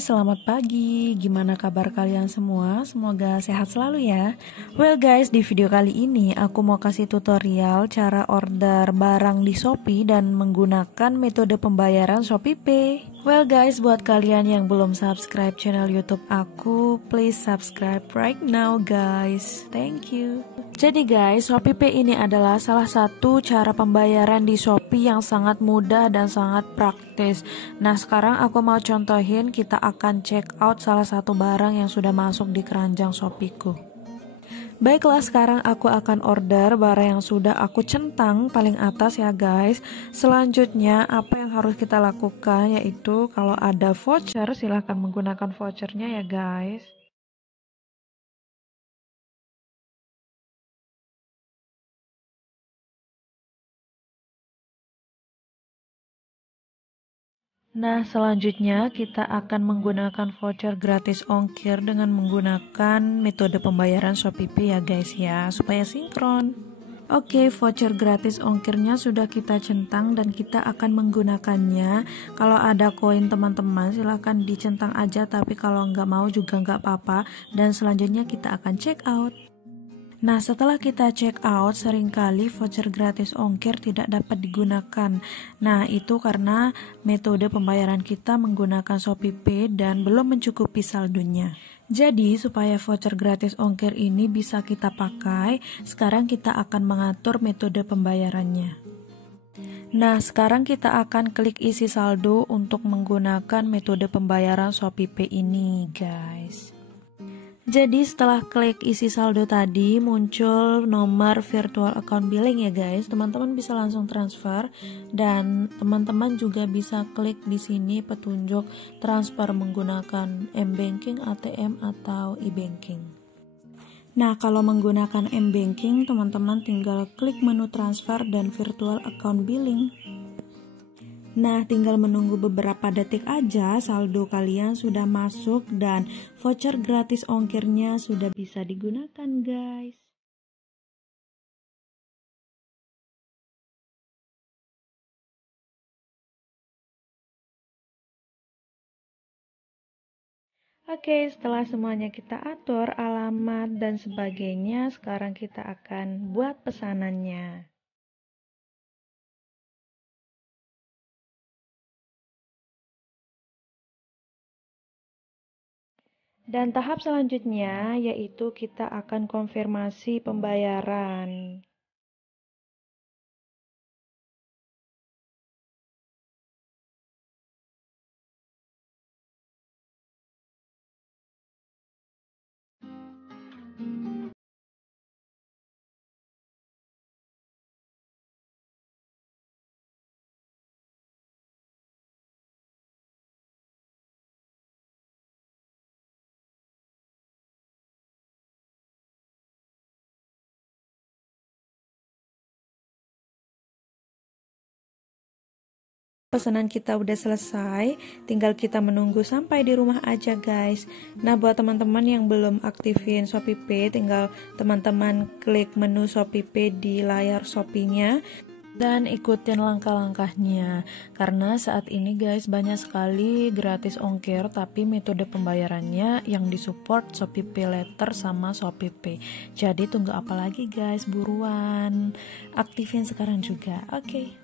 selamat pagi. Gimana kabar kalian semua? Semoga sehat selalu ya. Well guys, di video kali ini aku mau kasih tutorial cara order barang di Shopee dan menggunakan metode pembayaran ShopeePay. Well guys, buat kalian yang belum subscribe channel YouTube aku, please subscribe right now guys. Thank you. Jadi guys, ShopeePay ini adalah salah satu cara pembayaran di Shopee yang sangat mudah dan sangat praktis. Nah, sekarang aku mau contohin, kita akan check out salah satu barang yang sudah masuk di keranjang Shopeeku. Baiklah, sekarang aku akan order barang yang sudah aku centang paling atas ya guys. Selanjutnya apa yang harus kita lakukan yaitu kalau ada voucher silahkan menggunakan vouchernya ya guys. Nah, selanjutnya kita akan menggunakan voucher gratis ongkir dengan menggunakan metode pembayaran ShopeePay ya guys ya, supaya sinkron. Oke, voucher gratis ongkirnya sudah kita centang dan kita akan menggunakannya. Kalau ada koin teman-teman silahkan dicentang aja, tapi kalau nggak mau juga nggak apa-apa. Dan selanjutnya kita akan check out. Nah, setelah kita check out, seringkali voucher gratis ongkir tidak dapat digunakan. Nah, itu karena metode pembayaran kita menggunakan ShopeePay dan belum mencukupi saldonya. Jadi, supaya voucher gratis ongkir ini bisa kita pakai, sekarang kita akan mengatur metode pembayarannya. Nah, sekarang kita akan klik isi saldo untuk menggunakan metode pembayaran ShopeePay ini, guys. Jadi setelah klik isi saldo tadi muncul nomor virtual account billing ya guys. Teman-teman bisa langsung transfer dan teman-teman juga bisa klik di sini petunjuk transfer menggunakan M-Banking, ATM atau e-banking. Nah, kalau menggunakan M-Banking, teman-teman tinggal klik menu transfer dan virtual account billing. Nah, tinggal menunggu beberapa detik aja saldo kalian sudah masuk dan voucher gratis ongkirnya sudah bisa digunakan guys. Oke, setelah semuanya kita atur alamat dan sebagainya, sekarang kita akan buat pesanannya. Dan tahap selanjutnya yaitu kita akan konfirmasi pembayaran. Pesanan kita udah selesai, tinggal kita menunggu sampai di rumah aja guys. Nah, buat teman-teman yang belum aktifin ShopeePay, tinggal teman-teman klik menu ShopeePay di layar Shopee-nya dan ikutin langkah-langkahnya. Karena saat ini guys banyak sekali gratis ongkir tapi metode pembayarannya yang disupport ShopeePay Later sama ShopeePay. Jadi tunggu apa lagi guys, buruan aktifin sekarang juga. Oke.